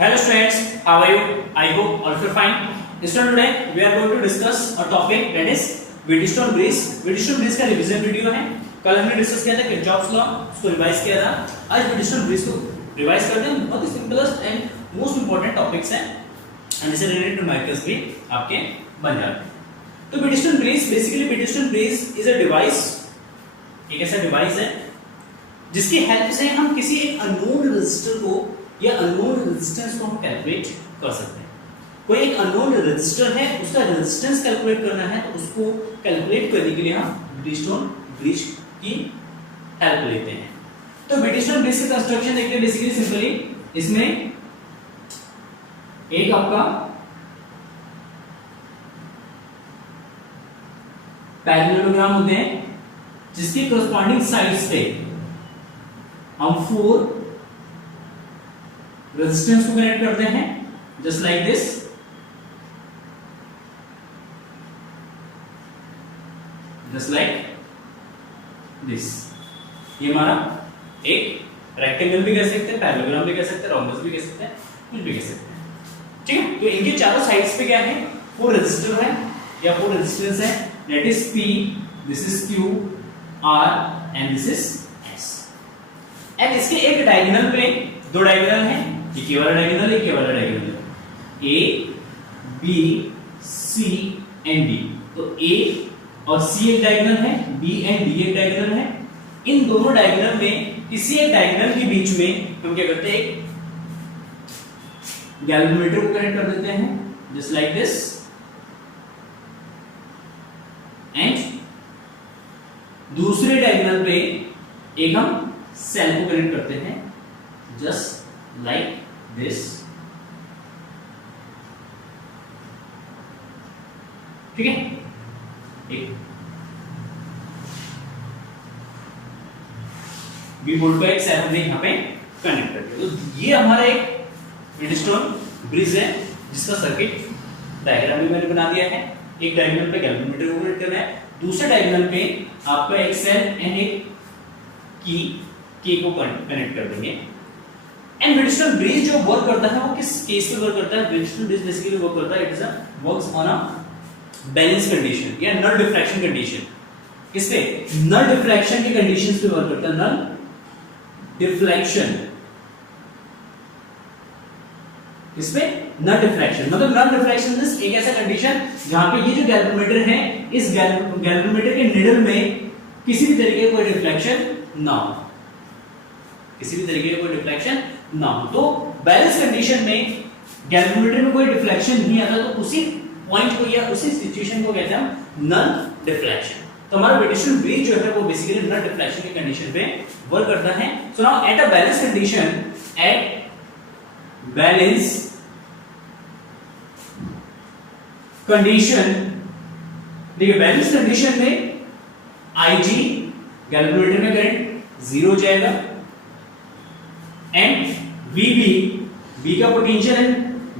Hello students, how are you? I hope all of you are fine. Students, today we are going to discuss a topic that is Wheatstone bridge. Wheatstone bridge का revision video है. कल हमने discuss किया था Kirchhoff's law, उसको revise किया था. आज Wheatstone bridge को रिवाइज करते हैं. बहुत ही simplest and most important topics हैं एंड इससे रिलेटेड न्यूमेरिकल्स भी आपके बन जाते हैं. तो Wheatstone bridge basically Wheatstone bridge is a device, एक ऐसा डिवाइस है जिसकी हेल्प से हम किसी एक अननोन रेजिस्टर को या अननोन रेजिस्टेंस को हम कैलकुलेट कर सकते हैं. कोई एक अननोन रेजिस्टर है, उसका रेजिस्टेंस कैलकुलेट करना है तो उसको कैलकुलेट करने के लिए हम व्हीटस्टोन ब्रिज की हेल्प लेते हैं. तो व्हीटस्टोन ब्रिज का कंस्ट्रक्शन देखते हैं. बेसिकली सिंपली इसमें एक आपका पैरेललोग्राम होते हैं जिसकी कॉरस्पॉन्डिंग साइड्स पे हम 4 रेजिस्टेंस को कनेक्ट करते हैं just like this. Just like this. ये हमारा एक रेक्टेंगल भी कह सकते हैं, पैरेललोग्राम भी कह सकते हैं, रोम्बस भी कह सकते हैं, कुछ भी कह सकते हैं. ठीक है. तो इनके चारों साइड्स पे क्या है, 4 रेजिस्टर है या 4 रेजिस्टेंस है. That is P, this is Q, R and this is S. And इसके एक डायगोनल पे दो डायगोनल हैं, एक ये वाला डायगोनल, एक ये वाला diagonal. A, B, C and D. तो A और C एक डायगोनल है, B एंड D एक डायगोनल है. इन दोनों डायगोनल में किसी एक डायगोनल के बीच में हम क्या करते हैं, गैल्वेनोमीटर को कनेक्ट कर देते हैं जस्ट लाइक दिस. एंड दूसरे डायगोनल पे एक हम सेल को कनेक्ट करते हैं जस्ट लाइक दिस. ठीक है. एक बी बोर्ड का एक सेल हमने यहां पे कनेक्ट कर दिया. तो ये हमारा एक व्हीटस्टोन ब्रिज है जिसका सर्किट डायग्राम भी मैंने बना दिया है. एक डायगोनल पे गैल्वेनोमीटर को कनेक्ट करना है, दूसरे डायगोनल पे आपका एक सेल एंड एक की को कनेक्ट कर देंगे. एंड व्हीटस्टोन ब्रिज जो वर्क करता है वो किस केस पे वर्क करता है. व्हीटस्टोन ब्रिज बेसिकली वर्क करता है, it is a works on a balance condition या नल डिफ्रैक्शन कंडीशन. किस पे, नल डिफ्रैक्शन की कंडीशंस पे वर्क करता है. नल डिफ्लेक्शन, इस पे नल डिफ्रैक्शन मतलब नल डिफ्रैक्शन मींस एक ऐसा कंडीशन जहां पे ये जो गैल्वेनोमीटर है, इस गैल्वेनोमीटर के निडल में किसी भी तरीके का कोई रिफ्लेक्शन ना हो, किसी भी तरीके का कोई रिफ्लेक्शन ना हो. तो बैलेंस कंडीशन में गैल्वेनोमीटर में कोई रिफ्लेक्शन नहीं आता तो उसी पॉइंट को या उसी सिचुएशन को कहते हैं हम नल डिफ्लेक्शन. तो हमारा व्हीटस्टोन ब्रिज जो है वो बेसिकली नल डिफ्लेक्शन की कंडीशन पे वर्क करता है. So now at a balance condition, at balance condition, देखिए बैलेंस कंडीशन में Ig गैल्वेनोमीटर में करंट 0 हो जाएगा एंड Vb, B का पोटेंशियल एंड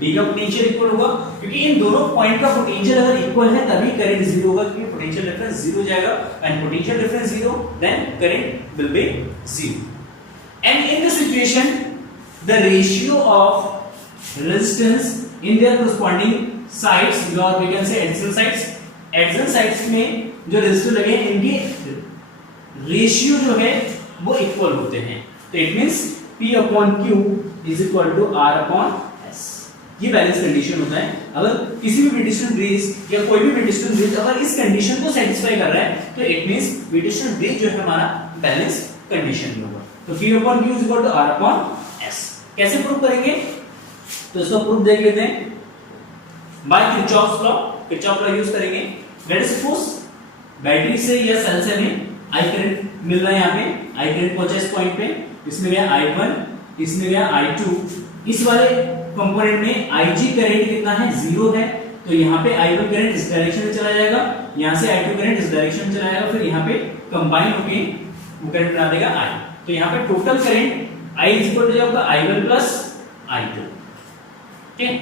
D का पोटेंशियल इक्वल होगा क्योंकि इन दोनों पॉइंट का पोटेंशियल अगर इक्वल है तभी करंट 0 होगा क्योंकि पोटेंशियल डिफरेंस 0 हो जाएगा and potential difference 0 then current will be 0. And in this situation the ratio of resistance in their corresponding sides or we can say adjacent sides, adjacent sides में जो resistor लगे हैं इनकी ratio जो है वो इक्वल होते हैं. तो it means P upon Q is equal to R upon S. ये बैलेंस कंडीशन होता है. अगर किसी भी व्हीटस्टोन ब्रिज या कोई भी व्हीटस्टोन ब्रिज अगर इस कंडीशन को सेटिस्फाई कर रहा है तो इट मींस व्हीटस्टोन ब्रिज जो है हमारा बैलेंस कंडीशन में होगा. तो P upon Q is equal to R upon S. कैसे प्रूव करेंगे, तो इसका प्रूफ देख लेते हैं. By Kirchhoff's law, Kirchhoff law use करेंगे. लेट अस सपोज बैटरी से या सेल से हमें आई करंट मिल रहा है. यहाँ पे आई करंट पहुंचा इस पॉइंट पे, इसमें गया I1, इसमें गया I2. इस वाले कंपोनेंट में Ig करंट कितना है, 0 है. तो यहाँ पे I1 करंट इस डायरेक्शन में चला जाएगा, यहाँ से I2 करंट इस डायरेक्शन में चला जाएगा, फिर यहाँ पे कंबाइन होके वो करंट बना देगा I. तो यहाँ पे total current I is equal to जाएगा I1 प्लस I2. ठीक है,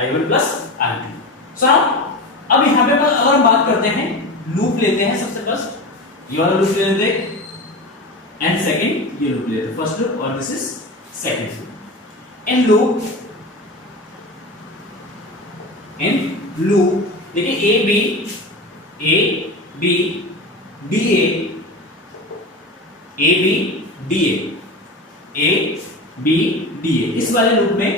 I1 प्लस I2. सो अब यहाँ पे अगर हम बात करते हैं, लूप लेते हैं. सबसे फर्स्ट ये वाला लूप ले लेते हैं एंड सेकंड ये लूप ले लेते हैं. फर्स्ट लूप और this is second loop. In loop loop, देखिए ए बी डी ए इस वाले लूप में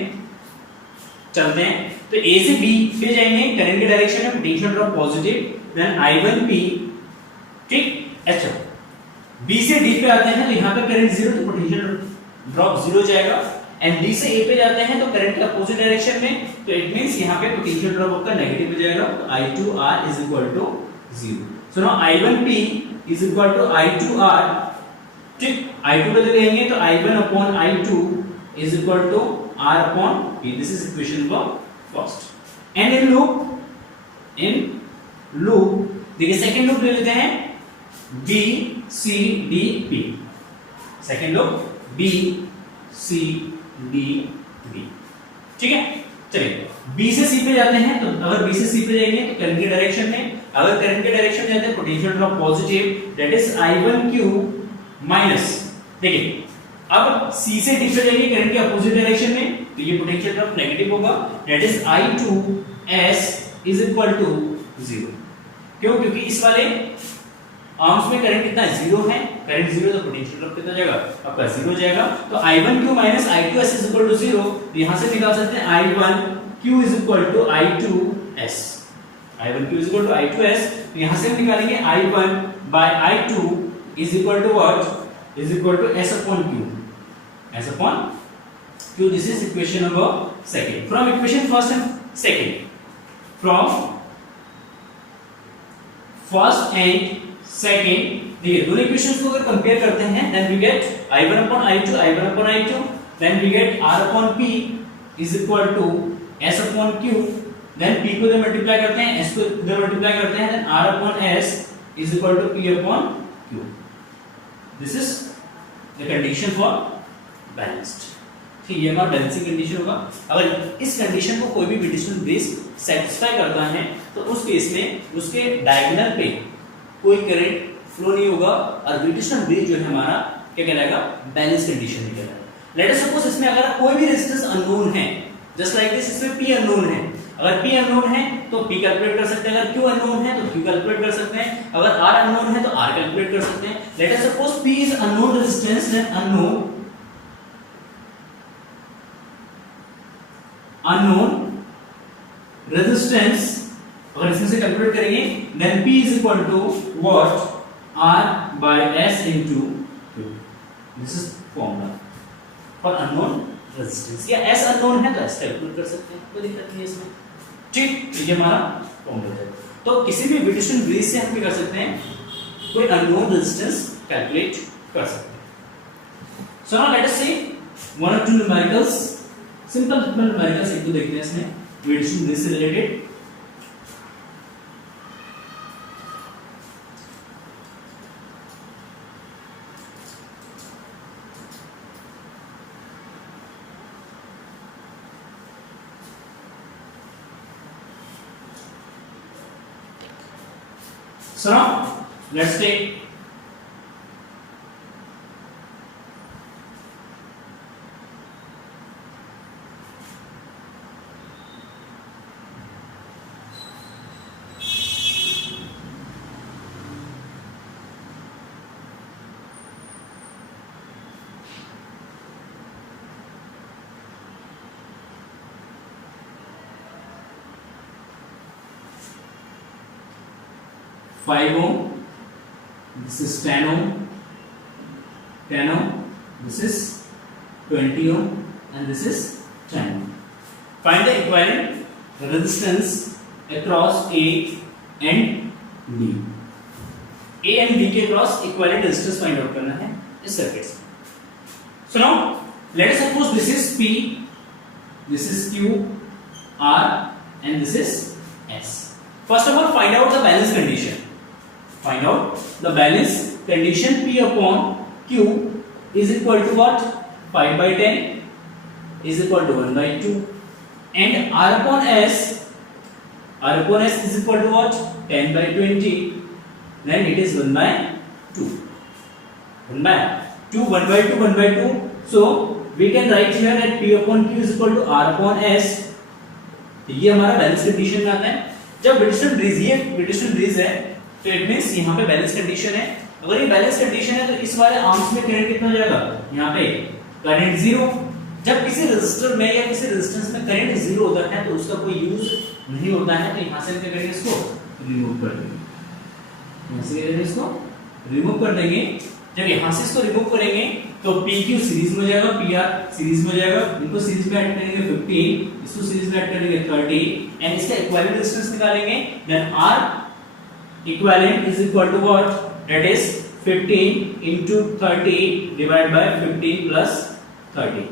चलते हैं। तो ए से बी पे जाएंगे, करंट की डायरेक्शन है potential drop positive, then I1P, ठीक। अच्छा, बी से डी पे आते हैं तो यहाँ पे करंट जीरो, तो पोटेंशियल ड्रॉप जीरो जाएगा। एंड डी से ए पे जाते हैं तो करंट के अपोजिट डायरेक्शन में, तो इट मींस यहाँ पे पोटेंशियल ड्रॉप आपका नेगेटिव हो जाएगा, तो I2R is equal to 0। So now I1P is equal to I2R, ठीक। I2 पे लेंगे तो I1 upon I2 is equal to R upon P। This is equation number first. And in loop देखिए second loop ले लेते हैं, B C D P, second loop B C D P, ठीक है। चलिए B से C पे जाते हैं, तो अगर B से C पे जाएंगे तो करंट की डायरेक्शन में, अगर करंट के डायरेक्शन में जाते हैं potential drop positive, that is I1Q minus, देखिए अब C से D पे जाएंगे करंट के अपोजिट डायरेक्शन में, तो ये पोटेंशियल ड्रॉप नेगेटिव होगा, that is I2S is equal to 0। क्यों? क्योंकि इस वाले आर्म्स में करंट कितना जीरो है, करंट जीरो, तो पोटेंशियल ड्रॉप कितना जाएगा आपका जीरो जाएगा। तो I1Q minus I2S is equal to 0, तो यहां से निकाल सकते हैं I1Q is equal to I2S, I1Q is equal to I2S, तो यहां से हम निकालेंगे I1 by I2 is equal to what, is equal to S upon Q, S upon Q। This is equation number second. From equation first and second, from first and second, देखिए दोनों equations को अगर compare करते हैं, then we get I1 upon I2, I1 upon I2, then we get R upon P is equal to S upon Q, then P को इधर multiply करते हैं, S को इधर मल्टीप्लाई करते हैं, then R upon S is equal to P upon Q। This is the condition for balanced, ठीक। ये हमारा बैलेंसिंग कंडीशन होगा। अगर इस कंडीशन को कोई भी विडिशनल ब्रिज सेटिस्फाई करता है तो उस केस में उसके डायगोनल पे कोई करंट फ्लो नहीं होगा, और विडिशनल ब्रिज जो है हमारा क्या कहलाएगा, बैलेंस कंडीशन में कहलाएगा। लेट अस सपोज इसमें अगर कोई भी रेजिस्टेंस अननोन है, जस्ट लाइक दिस, इसमें P अननोन है, अगर P अननोन है तो P कैलकुलेट कर सकते हैं, अगर Q अननोन है तो Q कैलकुलेट कर सकते हैं, अगर R अननोन है तो R कैलकुलेट कर सकते हैं। Let us suppose P is unknown resistance, then unknown resistance अगर इसमें से कैलकुलेट करेंगे, then P is equal to what, R by S into Q। This is formula for unknown resistance, या S अननोन है तो S कैलकुलेट कर सकते हैं, कोई दिक्कत नहीं है इसमें, ठीक। तो ये हमारा फॉर्मूला है। तो किसी भी विडिशनल ब्रिज से हम क्या कर सकते हैं, कोई अननोन रेजिस्टेंस कैलकुलेट कर सकते हैं। सो नाउ लेट अस सी वन और टू न्यूमेरिकल्स, सिंपल न्यूमेरिकल्स एक तो देखते हैं इसमें विडिशनल ब्रिज से related. So now let's take five ohm, this is 10 ohm, 10 ohm, this is 20 ohm, and this is 10 ohm. Find the equivalent resistance across A and B. A and B के cross equivalent resistance find out करना है इस circuit से। So now let us suppose this is P, this is Q, R, and this is S. First of all, find out the balance condition. Find out the balance condition. P upon Q is equal to what? 5 by 10 is equal to 1 by 2, and R upon S is equal to what? 10 by 20, then it is 1 by 2. 1 by 2, 1 by 2, 1 by 2. So we can write here that P upon Q is equal to R upon S, तो ये हमारा balance condition में आता है। जब British bridge, ये British bridge है तो इट मींस यहाँ पे बैलेंस कंडीशन है। अगर ये बैलेंस कंडीशन है तो इस वाले आर्म्स में करंट कितना हो जाएगा, यहाँ पे करंट जीरो। जब किसी रेजिस्टर में या किसी रेजिस्टेंस में करंट जीरो होता है तो उसका कोई यूज नहीं होता है, तो यहाँ से क्या करेंगे, इसको रिमूव कर देंगे, यहाँ से इसको रिमूव कर देंगे। जब यहाँ से इसको रिमूव करेंगे तो PQ सीरीज में हो जाएगा, PR सीरीज में हो जाएगा, इनको सीरीज में ऐड करेंगे 15, इसको सीरीज में ऐड करेंगे 30 एंड इसका इक्विवेलेंट रेजिस्टेंस निकालेंगे। Then R equivalent is equal to what, that is 15 into 30 divided by 15 plus 30,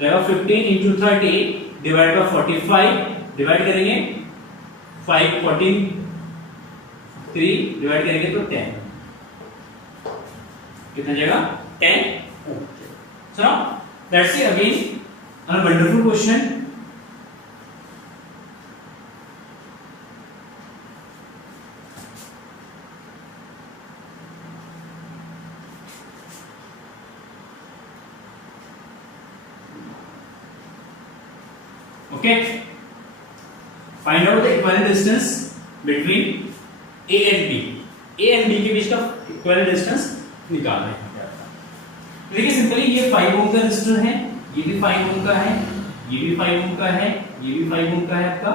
तो 15 into 30 divided by 45, डिवाइड करेंगे 5 14 3 डिवाइड करेंगे तो 10, कितना जाएगा 10 ohm. So now let's see again a wonderful question. Okay, find out the equivalent distance between A and B. A and B के बीच का equivalent distance निकालना है। देखिए सिंपली ये 5 ओम का रेजिस्टर है, ये भी 5 ओम का है, ये भी 5 ओम का है, ये भी 5 ओम का है आपका,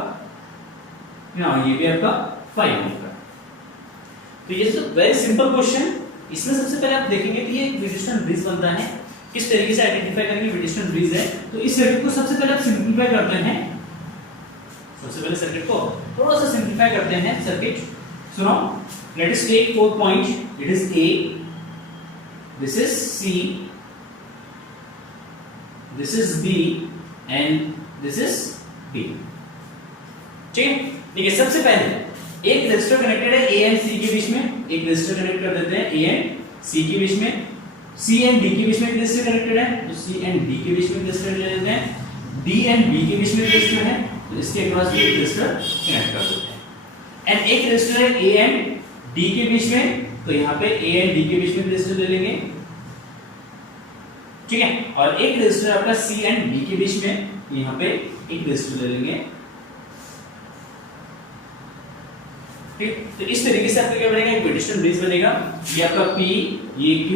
ना ये भी आपका 5 ओम का। तो ये तो वेरी सिंपल क्वेश्चन। इसमें सबसे पहले आप देखेंगे कि ये रेजिस्टेंस ब्रिज बनता है, किस तरीके से आइडेंटिफाई करेंगे रेजिस्टेंस ब्रिज है। तो इस सर्किट को सबसे पहले आप सिंपलीफाई करते हैं, सबसे पहले सर्किट को थोड़ा सा सिंपलीफाई करते हैं सर्किट। सुनो, let us take 4 point, it is A, this is C, this is B and this is D। ठीक है, देखिए सबसे पहले एक रेजिस्टर कनेक्टेड है A एंड C के बीच में, एक रेजिस्टर कनेक्ट कर देते हैं A एंड C के बीच में, C एंड D के बीच में एक रेजिस्टर कनेक्टेड है तो C एंड D के बीच में एक रेजिस्टर ले लेते हैं, D एंड B के बीच में एक रेजिस्टर है तो इसके अक्रॉस भी एक रेजिस्टर कनेक्ट कर देते हैं। एंड एक रेजिस्टर है A एंड D के बीच में, तो यहाँ पे A एंड D के बीच में रेजिस्टर ले लेंगे, ठीक है। और एक रेजिस्टर आपका C एंड B के बीच में, यहाँ पे एक रेजिस्टर ले लेंगे, ठीक। तो इस तरीके से आपका क्या बनेगा, एक रेजिस्टेंस ब्रिज बनेगा। ये आपका P, ये Q,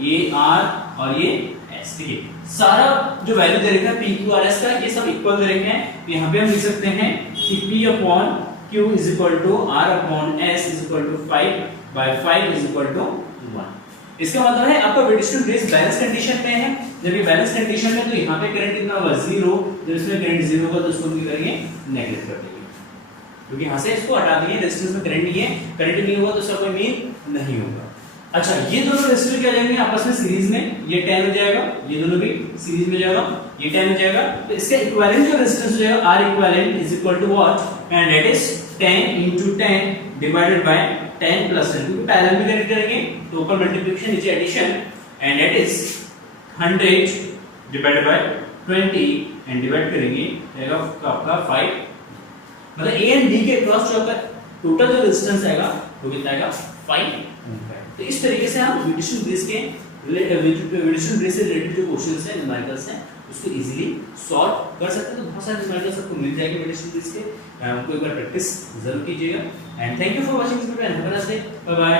ये R और ये S, ठीक है। सारा जो वैल्यू दे रखा है P, Q, R, S का, ये सब इक्वल दे रखे हैं। तो यहाँ पे हम लिख सकते हैं कि P upon Q is equal to R upon S is equal to 5 by 5 is equal to 1। इसका मतलब है आपका रेजिस्टेंस ब्रिज बैलेंस कंडीशन में है। जब ये बैलेंस कंडीशन में तो यहाँ पे करंट कितना होगा, 0। जब इसमें करंट 0 होगा तो उसको क्या करेंगे, नेगलेक्ट कर देंगे, क्योंकि यहाँ से इसको हटा देंगे, रेजिस्टेंस में करंट नहीं है, करंट नहीं होगा तो इसका कोई मीन नहीं होगा। अच्छा, ये दोनों रेजिस्टर क्या जाएंगे आपस में सीरीज में, ये 10 हो जाएगा, ये दोनों भी सीरीज में जाएगा, ये 10 हो जाएगा। तो इसका इक्विवेलेंट जो रेजिस्टेंस हो जाएगा R equivalent is equal to what, and that is 10 into 10 divided by 10 plus 10, क्योंकि पैरेलल में कनेक्ट करेंगे तो ऊपर मल्टीप्लिकेशन नीचे addition, and that is 100 divided by 20 and divide करेंगे जाएगा आपका 5, मतलब A एंड D के क्रॉस जो आपका टोटल जो रेजिस्टेंस आएगा वो कितना आएगा, 5 ओम का। तो इस तरीके से हम रेजिस्टेंस ब्रिज के रेजिस्टेंस ब्रिज से रिलेटेड जो क्वेश्चंस हैं, न्यूमेरिकल्स हैं, उसको इजीली सॉल्व कर सकते हैं। तो बहुत सारे न्यूमेरिकल्स आपको मिल जाएंगे रेजिस्टेंस ब्रिज के, उनको एक बार प्रैक्टिस जरूर कीजिएगा। And thank you for watching this video and have a nice day, bye bye.